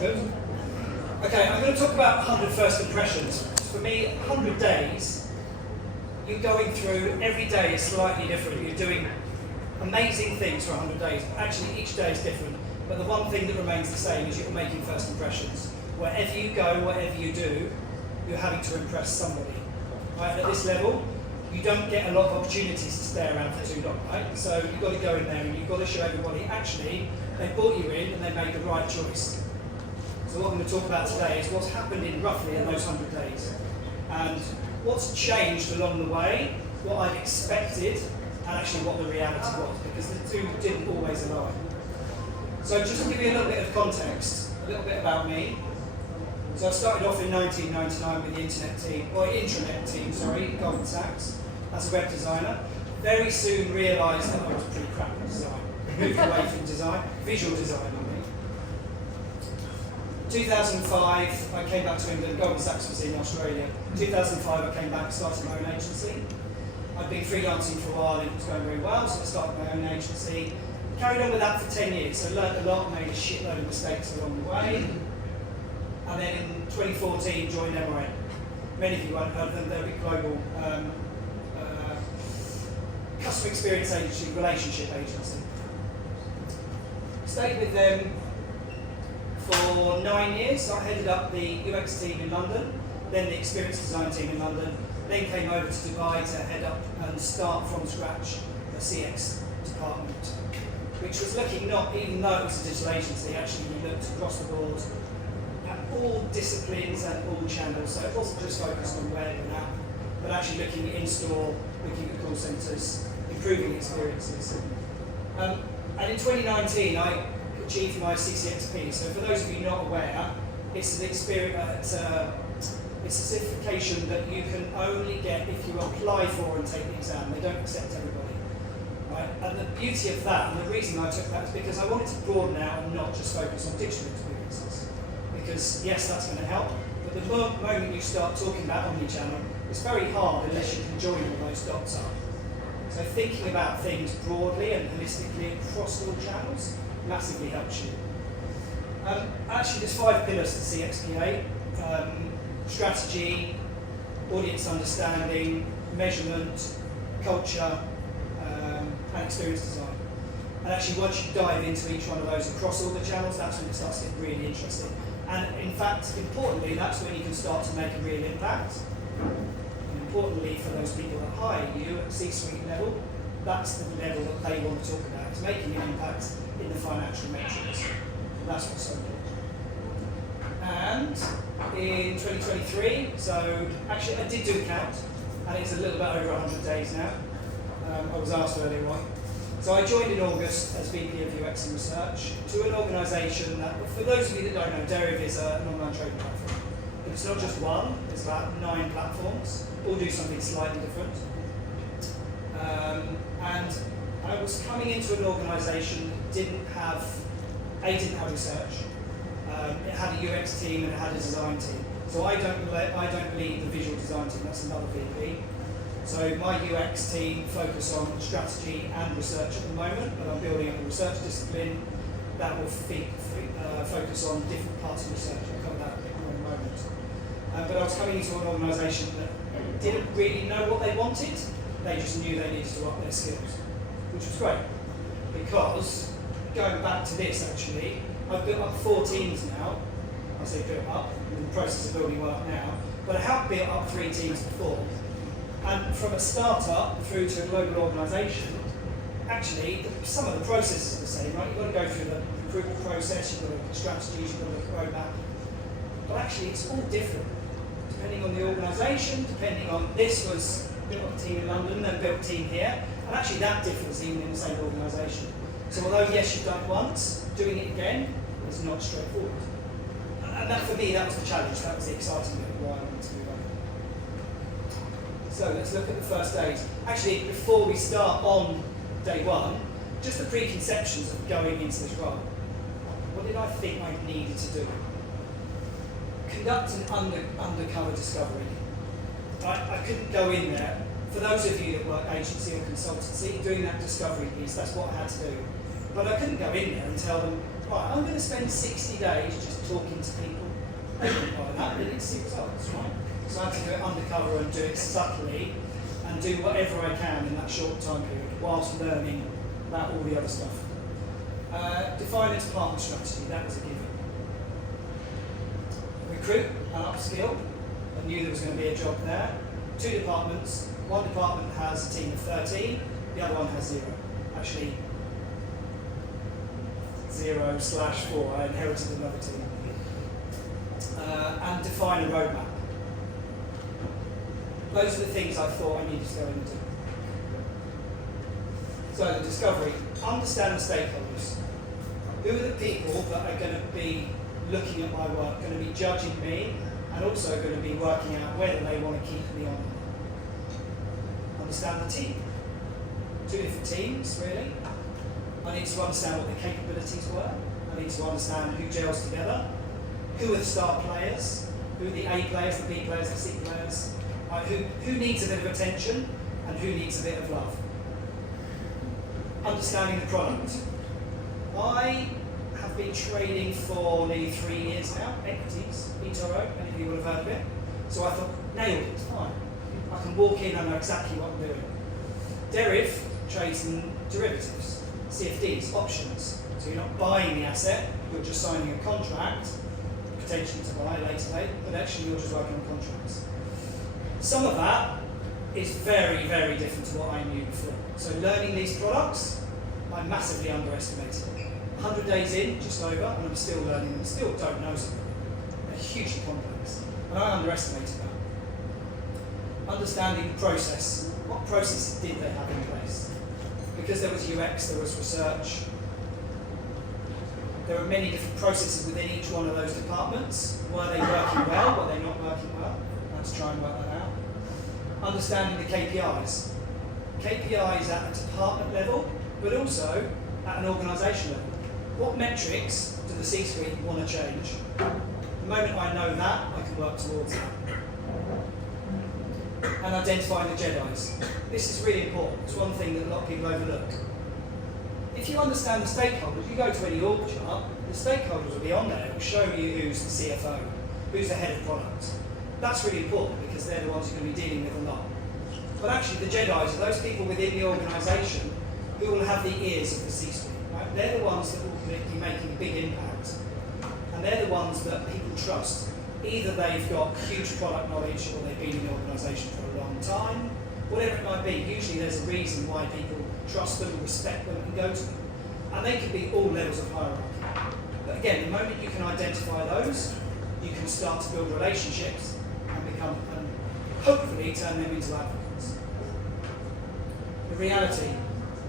Good. Okay, I'm going to talk about 100 first impressions. For me, 100 days, you're going through, every day is slightly different. You're doing amazing things for 100 days. Actually, each day is different. But the one thing that remains the same is you're making first impressions. Wherever you go, whatever you do, you're having to impress somebody. Right? At this level, you don't get a lot of opportunities to stay around for too long, right? So you've got to go in there and you've got to show everybody, actually, they brought you in and they made the right choice. So what I'm going to talk about today is what's happened in roughly in those 100 days. And what's changed along the way, what I've expected, and actually what the reality was, because the two didn't always align. So just to give you a little bit of context, a little bit about me. So I started off in 1999 with the intranet team, Goldman Sachs, as a web designer. Very soon realised that I was pretty crap at design. Moved away from design, visual design, I mean. 2005, I came back to England. Goldman Sachs was in Australia. 2005, I came back, started my own agency. I'd been freelancing for a while and it was going very well, so I started my own agency. Carried on with that for 10 years, so learned a lot, made a shitload of mistakes along the way. And then in 2014, joined MRN. Many of you won't have heard of them, they're a big global customer experience agency, relationship agency. Stayed with them for 9 years. So I headed up the UX team in London, then the experience design team in London, then came over to Dubai to head up and start from scratch the CX department, which was looking not, even though it was a digital agency, actually we looked across the board at all disciplines and all channels. So it wasn't just focused on web and app, but actually looking at in-store, looking at call centres, improving experiences. And in 2019, I achieved my CCXP. So for those of you not aware, it's an experience, it's a certification that you can only get if you apply for and take the exam. They don't accept everybody. Right? And the beauty of that, and the reason I took that, is because I wanted to broaden out and not just focus on digital experiences. Because yes, that's going to help, but the moment you start talking about omnichannel, it's very hard unless you can join all those dots up. So thinking about things broadly and holistically across all channels massively helps you. Actually, there's 5 pillars to CXPA. Strategy, audience understanding, measurement, culture, and experience design. And actually, once you dive into each one of those across all the channels, that's when it starts to get really interesting. And in fact, importantly, that's when you can start to make a real impact. And importantly, for those people that hire you at C-suite level, that's the level that they want to talk about. It's making an impact in the financial metrics. And that's what's so important. And in 2023, so actually I did do the count, and it's a little bit over 100 days now. I was asked earlier on. So I joined in August as VP of UX and Research to an organisation that, for those of you that don't know, Deriv is an online trading platform. But it's not just one, it's about 9 platforms, all do something slightly different. And I was coming into an organisation that didn't have research. It had a UX team and it had a design team. So I don't lead the visual design team, that's another VP. So my UX team focus on strategy and research at the moment, but I'm building up a research discipline that will focus on different parts of research. I'll cover that a bit more in a moment. But I was coming into an organisation that didn't really know what they wanted, they just knew they needed to up their skills, which was great. Because, going back to this actually, I've built up 4 teams now. I say built up, I'm in the process of building one up now, but I have built up 3 teams before. And from a startup through to a global organisation, actually, some of the processes are the same, right? You've got to go through the recruitment process, you've got to look at strategies, you've got to look at roadmap. But actually, it's all different, depending on the organisation, depending on, this was built up a team in London, then built a team here, and actually that differs even in the same organisation. So although, yes, you've done it once, doing it again is not straightforward. And that, for me, that was the challenge, that was the exciting bit of why I wanted to move on. So let's look at the first days. Actually, before we start on day 1, just the preconceptions of going into this role. What did I think I needed to do? Conduct an undercover discovery. I couldn't go in there. For those of you that work agency or consultancy, doing that discovery piece, that's what I had to do. But I couldn't go in there and tell them, right, I'm going to spend 60 days just talking to people. They didn't buy that, they didn't see results, right? So I had to do it undercover and do it subtly and do whatever I can in that short time period whilst learning about all the other stuff. Define a department strategy, that was a given. Recruit and upskill. I knew there was going to be a job there. 2 departments. One department has a team of 13, the other one has 0. Actually, 0/4. I inherited another team. And define a roadmap. Those are the things I thought I needed to go into. So the discovery, understand the stakeholders. Who are the people that are going to be looking at my work, going to be judging me, and also going to be working out whether they want to keep me on. Understand the team. 2 different teams, really. I need to understand what the capabilities were. I need to understand who gels together. Who are the star players? Who are the A players, the B players, the C players? Who needs a bit of attention and who needs a bit of love? Understanding the product. I have been trading for nearly 3 years now, equities, eToro, many of you will have heard of it. So I thought, nailed it, it's fine. I can walk in and know exactly what I'm doing. Deriv trades in derivatives, CFDs, options. So you're not buying the asset, you're just signing a contract, potentially to buy later date, but actually you're just working on contracts. Some of that is very, very different to what I knew before. So learning these products, I massively underestimated it. 100 days in, just over, and I'm still learning them, still don't know some of them. They're hugely complex, and I underestimated that. Understanding the process. What processes did they have in place? Because there was UX, there was research. There are many different processes within each one of those departments. Were they working well? Were they not working well? Let's try and work that out. Understanding the KPIs. KPIs at a department level, but also at an organisation level. What metrics do the C-suite want to change? The moment I know that, I can work towards that. And identifying the Jedis. This is really important. It's one thing that a lot of people overlook. If you understand the stakeholders, you go to any org chart, the stakeholders will be on there. It will show you who's the CFO, who's the head of product. That's really important because they're the ones you're going to be dealing with a lot. But actually the Jedis are those people within the organisation who will have the ears of the C-suite. Right? They're the ones that will be making a big impact. And they're the ones that people trust. Either they've got huge product knowledge or they've been in the organisation for a long time, whatever it might be. Usually there's a reason why people trust them, respect them, and go to them. And they can be all levels of hierarchy. But again, the moment you can identify those, you can start to build relationships and hopefully turn them into advocates. The reality,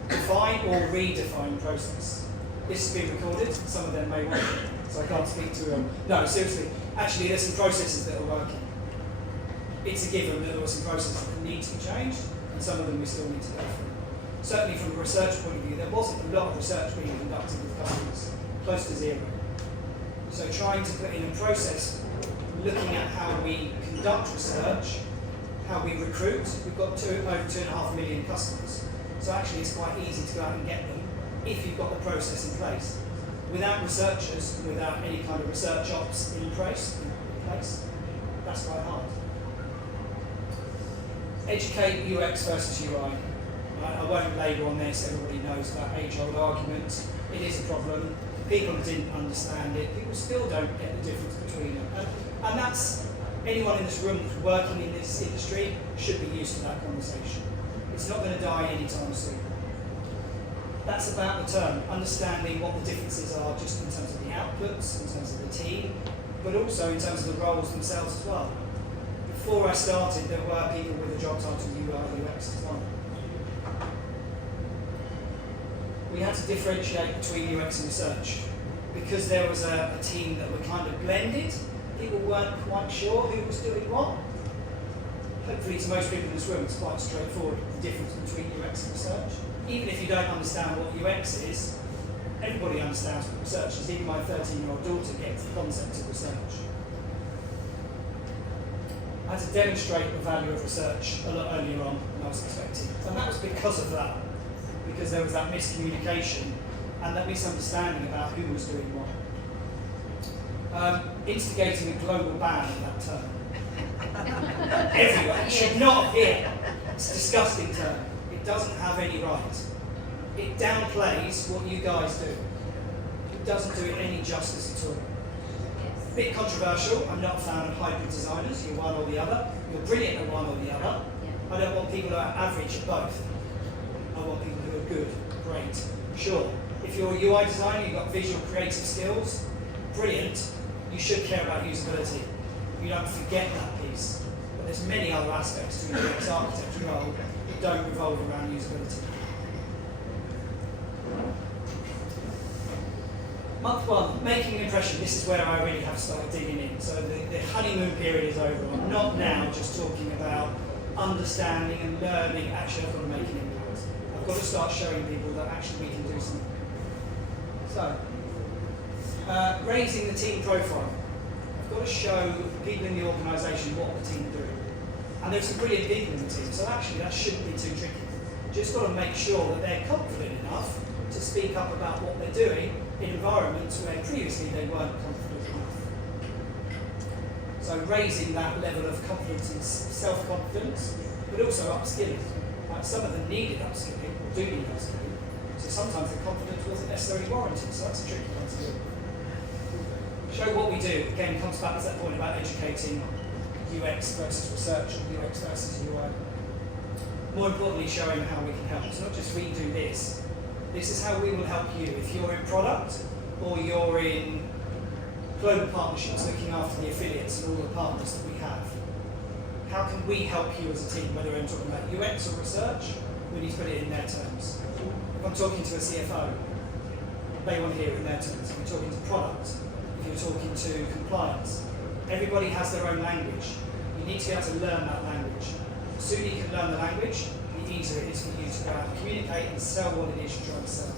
define or redefine process. This has been recorded, some of them may want it, so I can't speak to them. No, seriously, actually there's some processes that are working. It's a given that there are some processes that need to be changed, and some of them we still need to go through. Certainly from a research point of view, there wasn't a lot of research being conducted with customers, close to 0. So trying to put in a process, looking at how we conduct research, how we recruit. We've got over 2.5 million customers. So actually it's quite easy to go out and get them if you've got the process in place. Without researchers, without any kind of research ops in place, that's quite hard. Educate UX versus UI. I won't labour on this, everybody knows that age-old argument. It is a problem. People didn't understand it. People still don't get the difference between them. And that's, anyone in this room that's working in this industry should be used to that conversation. It's not going to die anytime soon. That's about the term, understanding what the differences are just in terms of the outputs, in terms of the team, but also in terms of the roles themselves as well. Before I started, there were people with a job title UI, UX design. We had to differentiate between UX and research. Because there was a team that were kind of blended, people weren't quite sure who was doing what. Hopefully to most people in this room it's quite straightforward, the difference between UX and research. Even if you don't understand what UX is, everybody understands what research is. Even my 13-year-old daughter gets the concept of research. I had to demonstrate the value of research a lot earlier on than I was expecting. And that was because of that. Because there was that miscommunication and that misunderstanding about who was doing what. Instigating a global ban of that term. Everywhere. It should not appear. It's a disgusting term. It doesn't have any right. It downplays what you guys do. It doesn't do it any justice at all. A bit controversial. I'm not a fan of hybrid designers. You're one or the other. You're brilliant at one or the other. I don't want people who are average at both. I want people who are good, great. Sure, if you're a UI designer, you've got visual creative skills, brilliant. You should care about usability. You don't forget that piece. But there's many other aspects to a UX architecture role that don't revolve around usability. Month 1, making an impression. This is where I really have started digging in. So the honeymoon period is over. I'm not now just talking about understanding and learning. Actually, I've got to make an impact. I've got to start showing people that actually we can do something. So, raising the team profile. I've got to show people in the organisation what the team are doing. And there's some brilliant people in the team, so actually that shouldn't be too tricky. Just got to make sure that they're confident enough to speak up about what they're doing in environments where previously they weren't confident enough. So raising that level of confidence and self-confidence, but also upskilling. Like some of them needed upskilling, or do need upskilling, so sometimes the confidence wasn't necessarily warranted, so that's a tricky one to do. Show what we do. Again, comes back to that point about educating UX versus research, or UX versus UI. More importantly, showing how we can help. It's not just we do this. This is how we will help you. If you're in product, or you're in global partnerships looking after the affiliates and all the partners that we have, how can we help you as a team, whether I'm talking about UX or research, we need to put it in their terms. If I'm talking to a CFO, they want to hear it in their terms. If you're talking to product, if you're talking to compliance, everybody has their own language. You need to be able to learn that language. The sooner you can learn the language, the easier it is for you to go out and communicate and sell what it is you're trying to sell.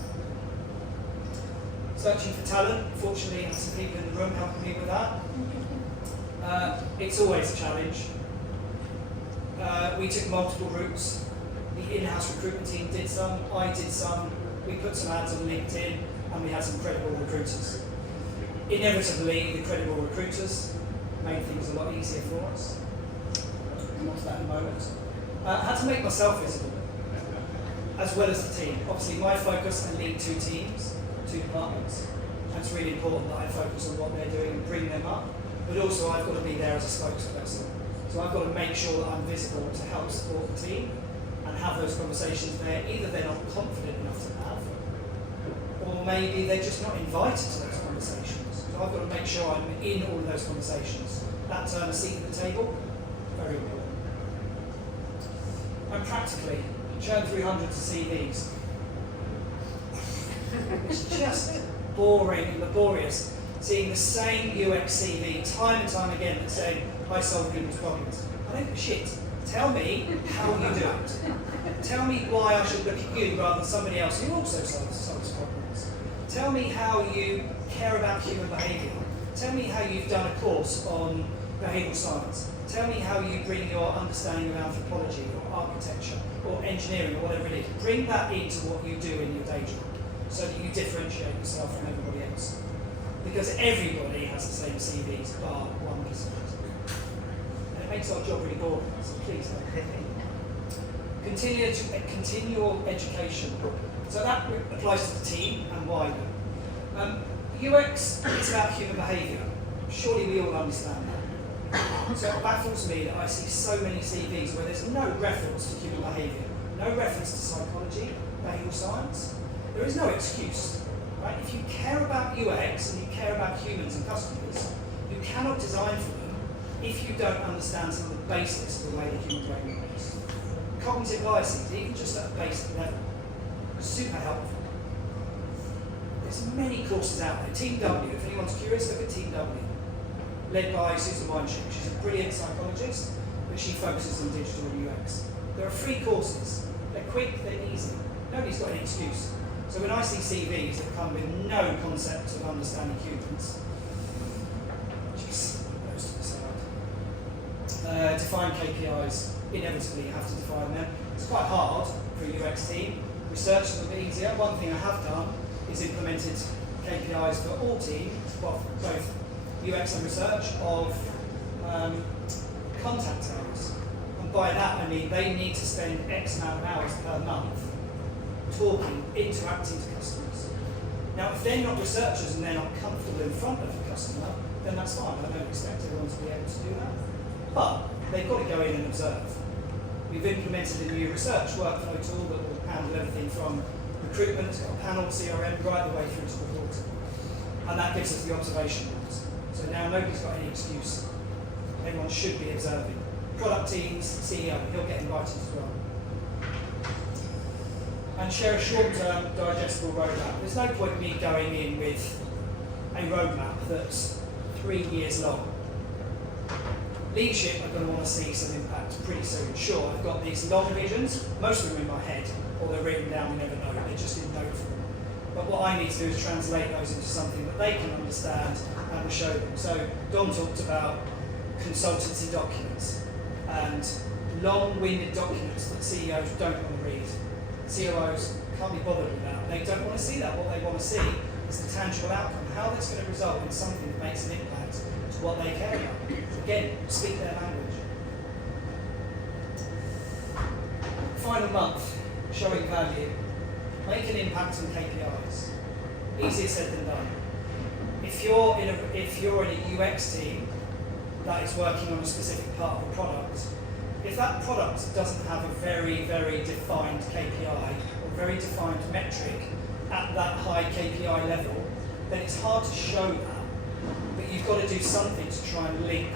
Searching for talent. Fortunately, I have some people in the room helping me with that. It's always a challenge. We took multiple routes. The in-house recruitment team did some, I did some. We put some ads on LinkedIn, and we had some credible recruiters. Inevitably, the credible recruiters made things a lot easier for us. I'll come on to that in a moment. I had to make myself visible, as well as the team. Obviously, my focus, I lead 2 teams, 2 departments. And it's really important that I focus on what they're doing and bring them up. But also, I've got to be there as a spokesperson. So I've got to make sure that I'm visible to help support the team and have those conversations there. Either they're not confident enough to have, or maybe they're just not invited to those conversations. So I've got to make sure I'm in all of those conversations. That turn a seat at the table, very important. And practically, churn through hundreds of CVs. It's just boring and laborious seeing the same UX CV time and time again that's saying, I solve people's problems. I don't give a shit. Tell me how you do it. Tell me why I should look at you rather than somebody else who also solves problems. Tell me how you care about human behaviour. Tell me how you've done a course on behavioural science. Tell me how you bring your understanding of anthropology or architecture or engineering or whatever it is. Bring that into what you do in your day job so that you differentiate yourself from everybody else. Because everybody has the same CVs, bar 1%. And it makes our job really boring, so please don't. Continual education. So that applies to the team and wider. UX is about human behaviour. Surely we all understand that. So it baffles me that I see so many CVs where there's no reference to human behaviour, no reference to psychology, behavioural science. There is no excuse. Right? If you care about UX and you care about humans and customers, you cannot design for them if you don't understand some of the basics of the way the human brain works. Cognitive biases, even just at a basic level, super helpful. There's many courses out there. Team W, if anyone's curious, look at Team W. Led by Susan Weinschuk. She's a brilliant psychologist, but she focuses on digital and UX. There are free courses. They're quick, they're easy. Nobody's got any excuse. So when I see CVs that come with no concept of understanding humans, just those to the side. Define KPIs. Inevitably, you have to define them. It's quite hard for a UX team. Research is a bit easier. One thing I have done is implemented KPIs for all teams, well, both UX and research of contact hours. And by that I mean they need to spend X amount of hours per month talking, interacting to customers. Now if they're not researchers and they're not comfortable in front of the customer, then that's fine. I don't expect everyone to be able to do that. But they've got to go in and observe. We've implemented a new research workflow tool that will handle everything from recruitment, it's got a panel, CRM, right the way through to reporting. And that gives us the observation rules. So now nobody's got any excuse. Everyone should be observing. Product teams, CEO, he'll get invited as well. And share a short-term digestible roadmap. There's no point me going in with a roadmap that's 3 years long. Leadership are going to want to see some impact pretty soon. Sure, I've got these long visions, most of them in my head, or they're written down, we never know, they're just in note form. But what I need to do is translate those into something that they can understand and show them. So Don talked about consultancy documents and long-winded documents that CEOs don't want to read. COOs can't be bothered with that. They don't want to see that. What they want to see is the tangible outcome, how that's going to result in something that makes an impact to what they care about. Again, speak their language. Final month, showing value. Make an impact on KPIs. Easier said than done. If you're in a UX team that is working on a specific part of a product, if that product doesn't have a very, very defined KPI or very defined metric at that high KPI level, then it's hard to show that. But you've got to do something to try and link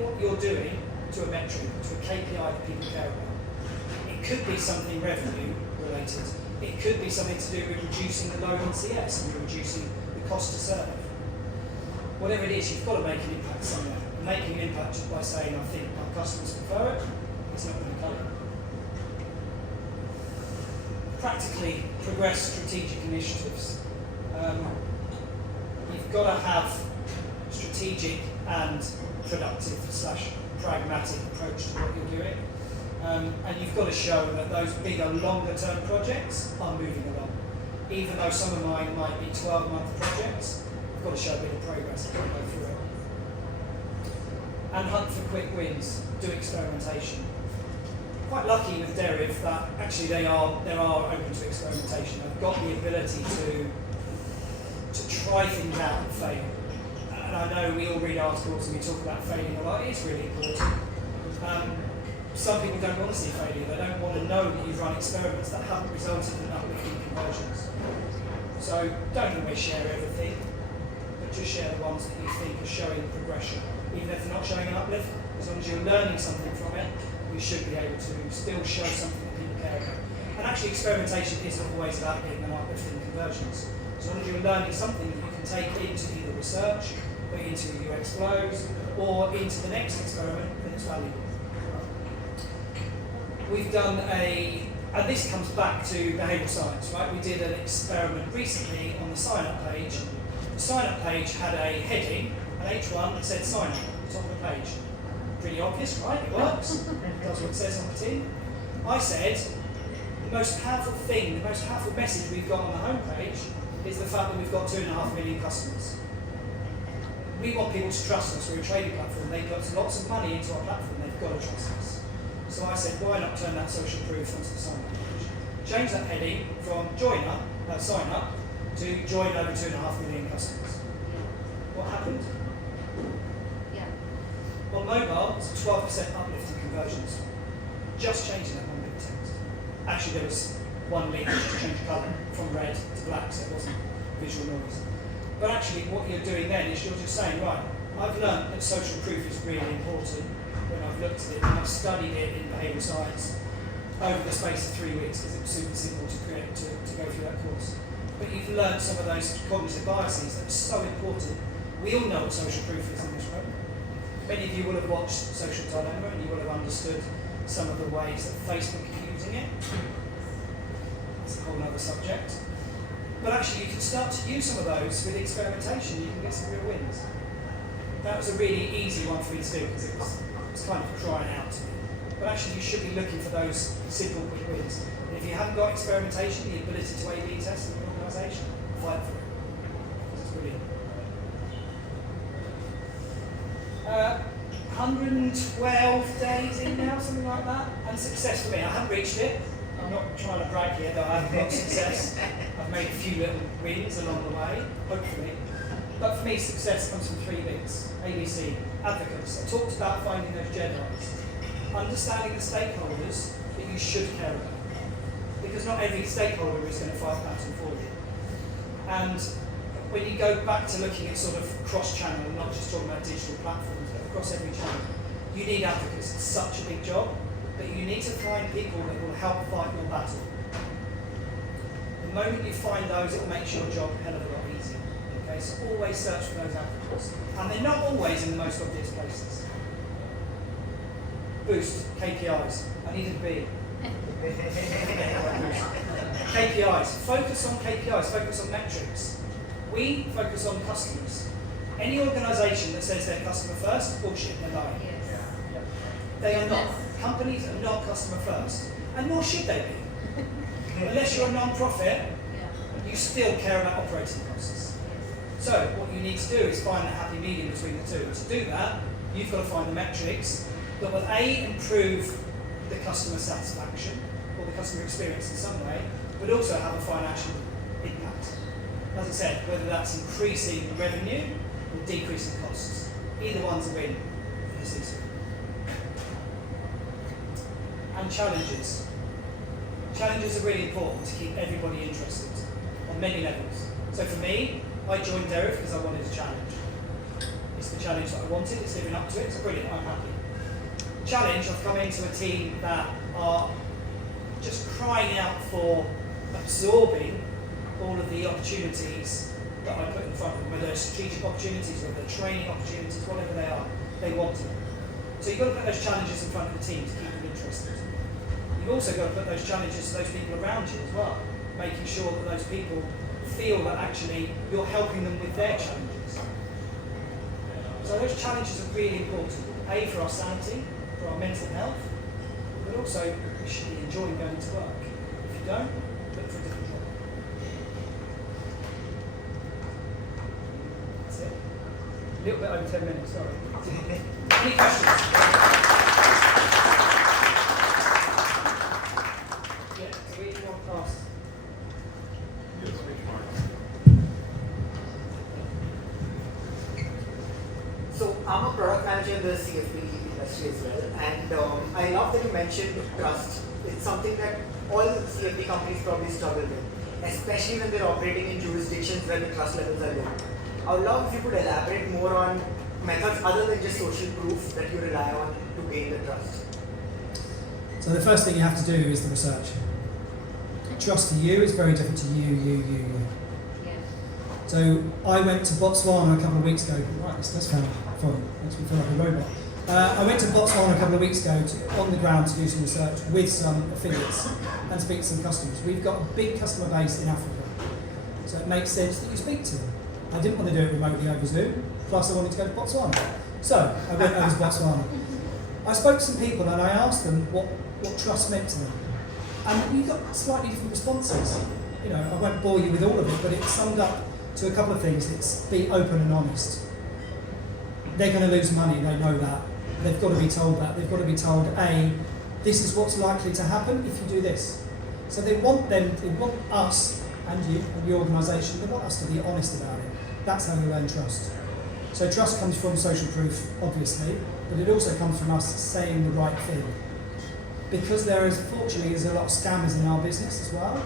what you're doing to a metric, to a KPI that people care about. It could be something revenue related. It could be something to do with reducing the load on CS and reducing the cost to serve. Whatever it is, you've got to make an impact somewhere. And making an impact just by saying, I think our customers prefer it, it's not going to cut it. Practically progress strategic initiatives. You've got to have strategic and productive/pragmatic approach to what you're doing. And you've got to show that those bigger, longer-term projects are moving along. Even though some of mine might be 12-month projects, you've got to show a bit of progress as you go through it. And hunt for quick wins. Do experimentation. Quite lucky with Deriv that actually they are open to experimentation. They've got the ability to try things out and fail. And I know we all read articles and we talk about failing a lot. It's really important. Some people don't want to see failure. They don't want to know that you've run experiments that haven't resulted in uplifting conversions. So don't always share everything, but just share the ones that you think are showing progression. Even if they're not showing an uplift, as long as you're learning something from it, you should be able to still show something that people care about. And actually experimentation isn't always about getting an uplift in conversions. As long as you're learning something that you can take into either research, or into UX flows, or into the next experiment, then it's valuable. We've done and this comes back to behavioural science, right? We did an experiment recently on the sign-up page. The sign-up page had a heading, an H1 that said sign up at the top of the page. Pretty obvious, right? It works. It does what it says on the tin. I said, the most powerful thing, the most powerful message we've got on the homepage is the fact that we've got 2.5 million customers. We want people to trust us. We're a trading platform. They put lots of money into our platform. They've got to trust us. So I said, why not turn that social proof onto the sign-up page? Change that heading from sign up, to join over 2.5 million customers. What happened? Yeah. On mobile, it's a 12% uplift in conversions. Just changing that one bit of text. Actually, there was one link to change colour from red to black, so it wasn't visual noise. But actually, what you're doing then is you're just saying, right, I've learned that social proof is really important when I've looked at it, and I've studied it in behavioural science over the space of 3 weeks, because it was super simple to go through that course. But you've learned some of those cognitive biases that are so important. We all know what social proof is in this room. Many of you will have watched Social Dilemma and you will have understood some of the ways that Facebook are using it. It's a whole other subject. But actually you can start to use some of those with experimentation. You can get some real wins. That was a really easy one for me to do because it was kind of crying out to me. But actually you should be looking for those simple quick wins. And if you haven't got experimentation, the ability to A/B test in an organisation, fight for it. It's brilliant. 112 days in now, something like that, and success for me. I haven't reached it. I'm not trying to brag here that I've got success. I've made a few little wins along the way, hopefully. But for me, success comes from 3 bits. ABC, advocates. I talked about finding those Jedis. Understanding the stakeholders that you should care about. Because not every stakeholder is going to fight battle for you. And when you go back to looking at sort of cross-channel, not just talking about digital platforms, but across every channel, you need advocates. It's such a big job, but you need to find people that will help fight your battle. The moment you find those, it will make your job a hell of a lot easier. Okay, so always search for those advocates. And they're not always in the most obvious places. Boost, KPIs. I needed a B. KPIs. Focus on KPIs, focus on metrics. We focus on customers. Any organisation that says they're customer first, bullshit, they're lying. Yes. They are not. Companies are not customer first. And nor should they be. Unless you're a non-profit, you still care about operating costs. So what you need to do is find that happy medium between the two. To do that, you've got to find the metrics that will A, improve the customer satisfaction or the customer experience in some way, but also have a financial impact. As I said, whether that's increasing revenue or decreasing costs. Either one's a win in this instance. And challenges. Challenges are really important to keep everybody interested on many levels. So for me, I joined Derif because I wanted a challenge. It's the challenge that I wanted, it's living up to it, so brilliant, I'm happy. Challenge, I've come into a team that are just crying out for absorbing all of the opportunities that I put in front of them, whether they're strategic opportunities, whether they're training opportunities, whatever they are, they want them. So you've got to put those challenges in front of the team to keep them interested. You've also got to put those challenges to those people around you as well, making sure that those people feel that actually you're helping them with their challenges. So those challenges are really important. A, for our sanity, for our mental health, but also we should be enjoying going to work. If you don't, look for a different job. That's it. A little bit over 10 minutes, sorry. Any questions? Yeah, so we want to ask. So I'm a product manager in the CFP industry as well, and I love that you mentioned trust. It's something that all CFP companies probably struggle with, especially when they're operating in jurisdictions where the trust levels are low. I would love if you could elaborate more on methods other than just social proof that you rely on to gain the trust. So the first thing you have to do is the research. Trust to you is very different to you. Yeah. So I went to Botswana a couple of weeks ago. Right, this does sound fun. Makes me feel like a robot. I went to Botswana a couple of weeks ago on the ground to do some research with some affiliates and speak to some customers. We've got a big customer base in Africa, so it makes sense that you speak to them. I didn't want to do it remotely over Zoom, plus I wanted to go to Botswana. So I went over to Botswana. I spoke to some people and I asked them what trust meant to them. And we got slightly different responses. You know, I won't bore you with all of it, but it summed up to a couple of things. It's be open and honest. They're going to lose money, they know that. They've got to be told that. They've got to be told, A, this is what's likely to happen if you do this. So they want us and you and the organisation, they want us to be honest about it. That's how you earn trust. So trust comes from social proof, obviously, but it also comes from us saying the right thing. Because fortunately, there's a lot of scammers in our business as well,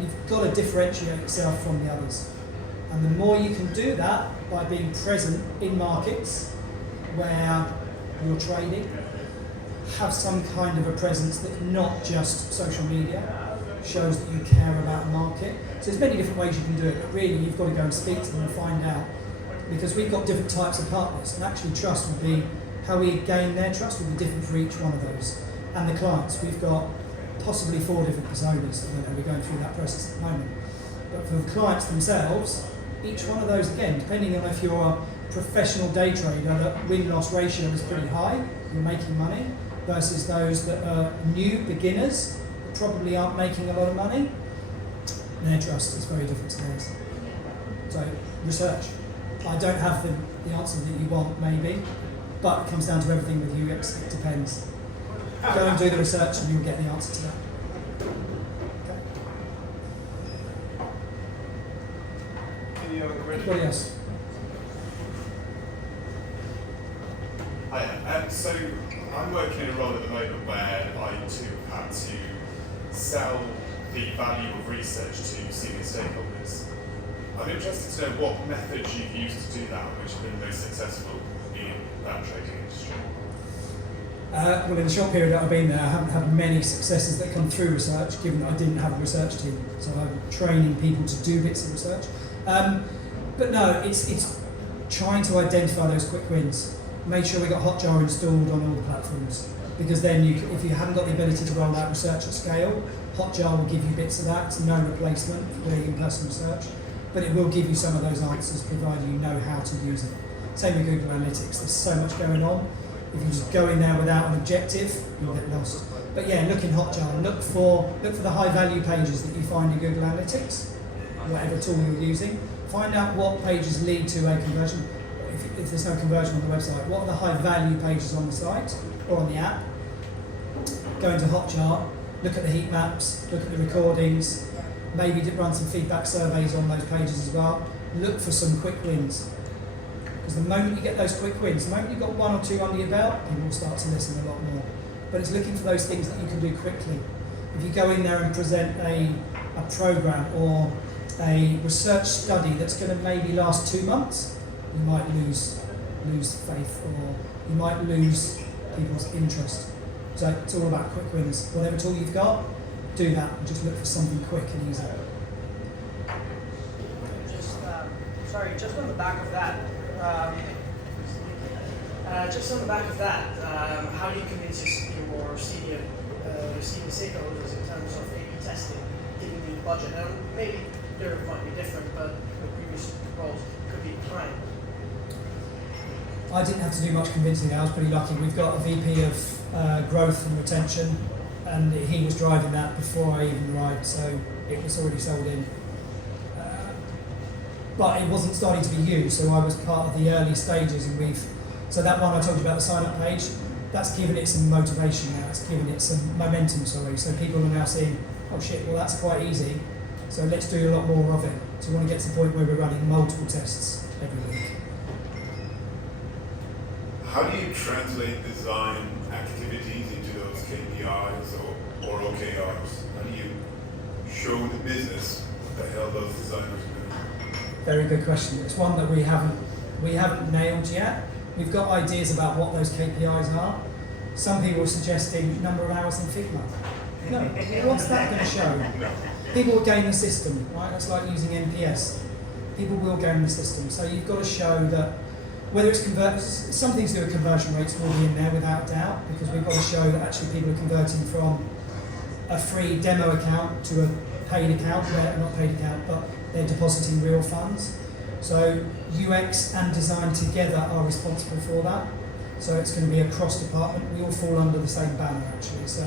you've got to differentiate yourself from the others. And the more you can do that by being present in markets where you're trading, have some kind of a presence that's not just social media, shows that you care about the market. So there's many different ways you can do it, but really you've got to go and speak to them and find out. Because we've got different types of partners, and actually trust would be, how we gain their trust would be different for each one of those. And the clients, we've got possibly 4 different personas, and we're going through that process at the moment. But for the clients themselves, each one of those, again, depending on if you're a professional day trader, that win-loss ratio is pretty high, you're making money, versus those that are new beginners, that probably aren't making a lot of money, their trust is very different to theirs. So, research. I don't have the the answer that you want, maybe. But it comes down to everything with UX, it depends. Go and do the research and you'll get the answer to that. Okay. Any other questions? Anybody else? Hi, so I'm working in a role at the moment where I too have to sell the value of research to senior stakeholders. I'm interested to know what methods you've used to do that, which have been most successful in that trading industry. Well, in the short period that I've been there, I haven't had many successes that come through research, given that I didn't have a research team. So I'm training people to do bits of research. But no, it's trying to identify those quick wins. Make sure we got Hotjar installed on all the platforms, because then if you haven't got the ability to roll out research at scale, Hotjar will give you bits of that. It's no replacement for doing in-person research, but it will give you some of those answers, provided you know how to use it. Same with Google Analytics. There's so much going on. If you just go in there without an objective, you'll get lost. But yeah, look in Hotjar. Look for the high-value pages that you find in Google Analytics, whatever tool you're using. Find out what pages lead to a conversion. If there's no conversion on the website, what are the high-value pages on the site or on the app? Go into Hotjar, look at the heat maps, look at the recordings, maybe run some feedback surveys on those pages as well. Look for some quick wins. Because the moment you get those quick wins, the moment you've got one or two under your belt, people will start to listen a lot more. But it's looking for those things that you can do quickly. If you go in there and present a program or a research study that's going to maybe last 2 months, you might lose faith, or you might lose people's interest. So it's all about quick wins. Whatever tool you've got, do that and just look for something quick and easy. Just on the back of that, how do you convince your senior stakeholders in terms of A/B testing, giving the budget? Now, maybe there might be different, but the previous roles could be time. I didn't have to do much convincing. I was pretty lucky. We've got a VP of growth and retention, and he was driving that before I even arrived, so it was already sold in. But it wasn't starting to be used, so I was part of the early stages, and so that one I told you about, the sign-up page, that's given it some motivation now. It's given it some momentum, so people are now seeing, oh shit, well that's quite easy, so let's do a lot more of it. So we want to get to the point where we're running multiple tests every week. How do you translate design activities into those KPIs or OKRs? How do you show the business what the hell those designers do? Very good question. It's one that we haven't nailed yet. We've got ideas about what those KPIs are. Some people are suggesting number of hours in Figma. No, what's that going to show? No. People will game the system, right? That's like using NPS. People will game the system. So you've got to show that whether it's something to do with conversion rates will be in there without doubt, because we've got to show that actually people are converting from a free demo account to a paid account, not paid account, but they're depositing real funds. So UX and design together are responsible for that. So it's going to be a cross department. We all fall under the same banner actually. So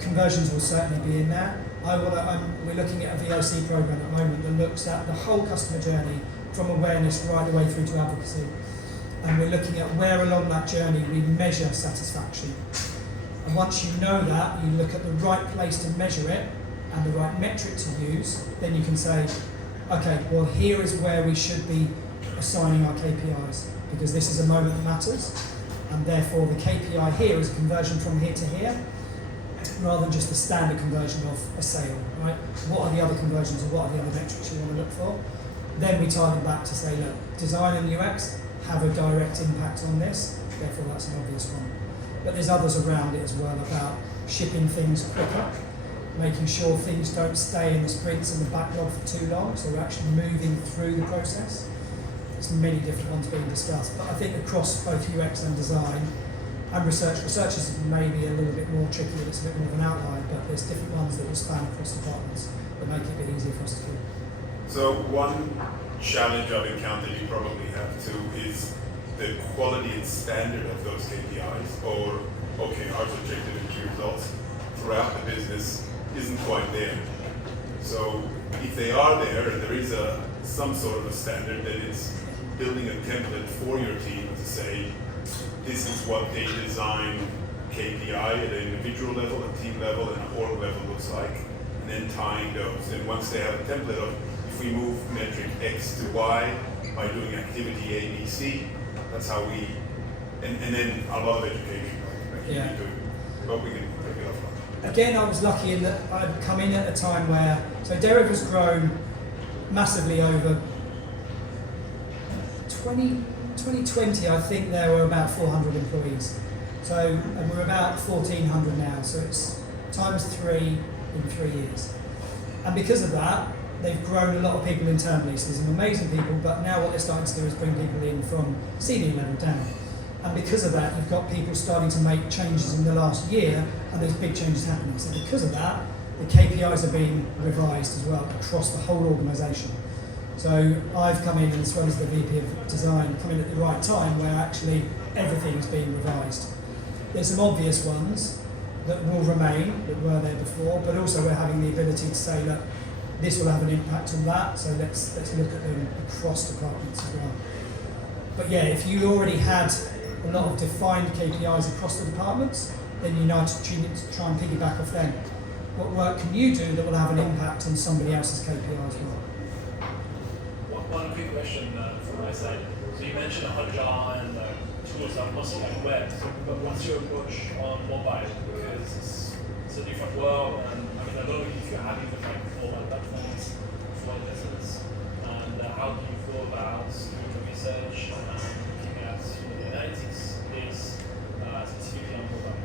conversions will certainly be in there. We're looking at a VOC program at the moment that looks at the whole customer journey from awareness right the way through to advocacy. And we're looking at where along that journey we measure satisfaction. And once you know that, you look at the right place to measure it and the right metric to use, then you can say, okay, well here is where we should be assigning our KPIs, because this is a moment that matters, and therefore the KPI here is a conversion from here to here, rather than just the standard conversion of a sale, right? What are the other conversions, or what are the other metrics you want to look for? Then we tie them back to say, look, design and UX have a direct impact on this, therefore that's an obvious one. But there's others around it as well, about shipping things quicker, making sure things don't stay in the sprints and the backlog for too long, so we're actually moving through the process. There's many different ones being discussed, but I think across both UX and design and research is maybe a little bit more tricky, it's a bit more of an outlier, but there's different ones that will span across departments that make it a bit easier for us to do. So one challenge I've encountered, you probably have too, is the quality and standard of those KPIs or OKRs, objective and key results, throughout the business isn't quite there. So if they are there and there is some sort of a standard, then it's building a template for your team to say, this is what a design KPI at an individual level, a team level, and an org level looks like, and then tying those. And once they have a template of, if we move metric X to Y by doing activity A, B, C, that's how we, and then a lot of education, like Yeah. you do, but we can take it offline. Again, I was lucky in that I'd come in at a time where, so Derek has grown massively over 2020, I think there were about 400 employees. So, and we're about 1,400 now, so it's times 3 in 3 years. And because of that, they've grown a lot of people internally, so there's some amazing people, but now what they're starting to do is bring people in from senior level down. And because of that, you've got people starting to make changes in the last year, and there's big changes happening. So because of that, the KPIs are being revised as well across the whole organisation. So I've come in, as well as the VP of Design, come in at the right time where actually everything is being revised. There's some obvious ones that will remain, that were there before, but also we're having the ability to say that this will have an impact on that, so let's look at them across departments as well. But yeah, if you already had a lot of defined KPIs across the departments, then you need to try and piggyback off them. What work can you do that will have an impact on somebody else's KPI as well? One quick question from my side. So you mentioned Hotjar and tools that mostly on web, but what's your approach on mobile? Because it's a different world, and I mean, I don't know if you're happy with like mobile platforms for investors, and how do you go about doing the research and looking at the analytics is specifically on mobile?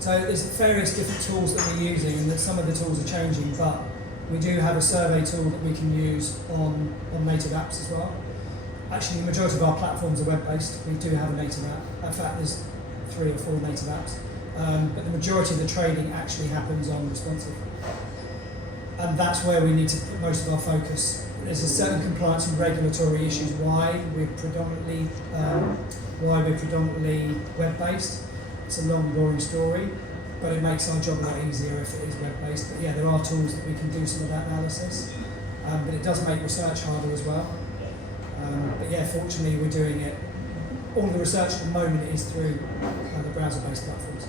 So there's various different tools that we're using, and that some of the tools are changing, but we do have a survey tool that we can use on native apps as well. Actually, the majority of our platforms are web-based. We do have a native app. In fact, there's 3 or 4 native apps. But the majority of the trading actually happens on responsive. And that's where we need to put most of our focus. There's a certain compliance and regulatory issues why we're predominantly web-based. It's a long, boring story, but it makes our job a lot easier if it is web-based. But yeah, there are tools that we can do some of that analysis, but it does make research harder as well. But yeah, fortunately we're doing it. All the research at the moment is through the browser-based platforms.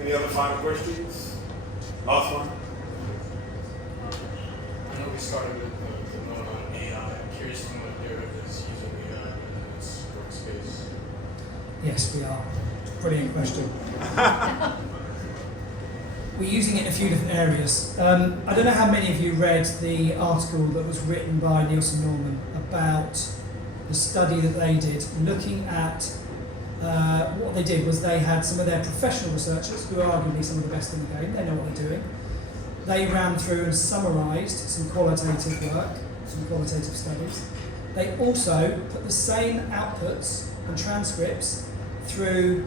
Any other final questions? Last one? I know we started with the note on AI. I'm curious to know if Derek is using AI in his workspace. Yes, we are. Brilliant question. We're using it in a few different areas. I don't know how many of you read the article that was written by Nielsen Norman about the study that they did, looking at what they did was they had some of their professional researchers, who are arguably some of the best in the game, they know what they're doing. They ran through and summarised some qualitative work, some qualitative studies. They also put the same outputs and transcripts through,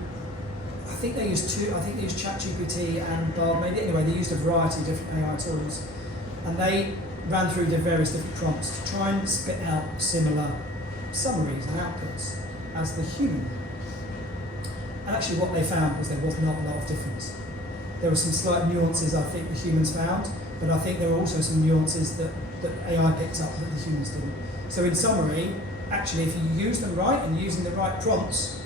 I think they used ChatGPT and Bard, maybe, anyway, they used a variety of different AI tools. And they ran through the various different prompts to try and spit out similar summaries and outputs as the human. And actually what they found was there was not a lot of difference. There were some slight nuances I think the humans found, but I think there were also some nuances that AI picked up that the humans didn't. So in summary, actually if you use them right and using the right prompts,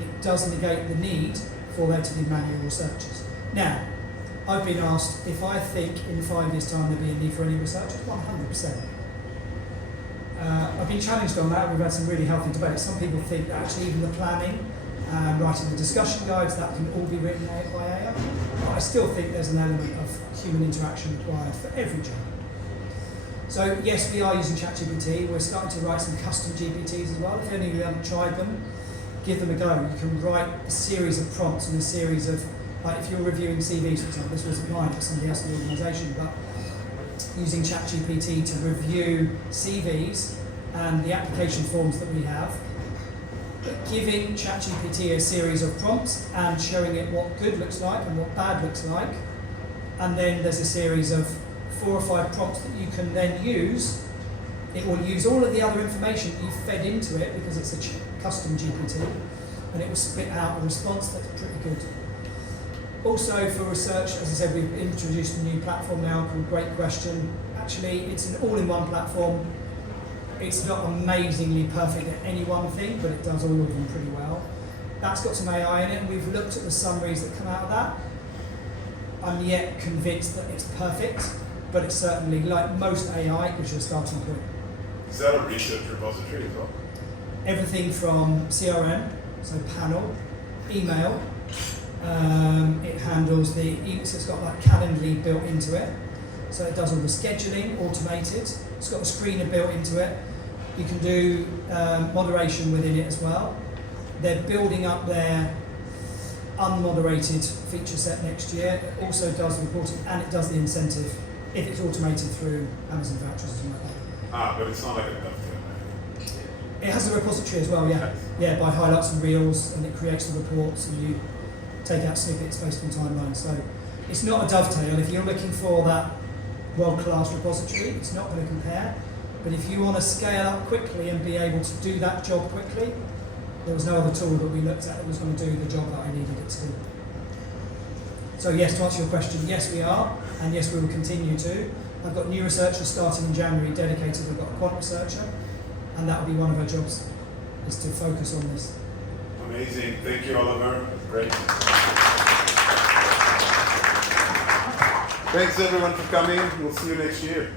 it does negate the need for there to be manual researchers. Now, I've been asked if I think in 5 years' time there'll be a need for any researchers. 100%. I've been challenged on that. We've had some really healthy debates. Some people think that actually even the planning and writing the discussion guides, that can all be written by AI. But I still think there's an element of human interaction required for every job. So yes, we are using ChatGPT. We're starting to write some custom GPTs as well. If any of you haven't tried them, give them a go. You can write a series of prompts and a series of, like if you're reviewing CVs, for example, this wasn't mine, but somebody else in the organisation, but using ChatGPT to review CVs and the application forms that we have, but giving ChatGPT a series of prompts and showing it what good looks like and what bad looks like, and then there's a series of 4 or 5 prompts that you can then use. It will use all of the other information that you fed into it because it's a custom GPT, and it will spit out a response that's pretty good. Also for research, as I said, we've introduced a new platform now called Great Question. Actually, it's an all-in-one platform. It's not amazingly perfect at any one thing, but it does all of them pretty well. That's got some AI in it, and we've looked at the summaries that come out of that. I'm yet convinced that it's perfect, but it's certainly, like most AI, is your starting point. Is that a research repository as well? Everything from CRM, so panel, email. It handles so it's got like Calendly built into it, so it does all the scheduling, automated. It's got a screener built into it. You can do moderation within it as well. They're building up their unmoderated feature set next year. It also does reporting, and it does the incentive if it's automated through Amazon vouchers or something like that. But it's not like a dovetail. It has a repository as well, yeah. Yeah, by highlights and reels, and it creates the reports, and you take out snippets based on timelines. So it's not a dovetail. If you're looking for that world-class repository, it's not going to compare. But if you want to scale up quickly and be able to do that job quickly, there was no other tool that we looked at that was going to do the job that I needed it to do. So yes, to answer your question, yes we are, and yes we will continue to. I've got new researchers starting in January dedicated. I've got a quant researcher, and that will be one of our jobs, is to focus on this. Amazing. Thank you, Oliver. That's great. Thanks everyone for coming. We'll see you next year.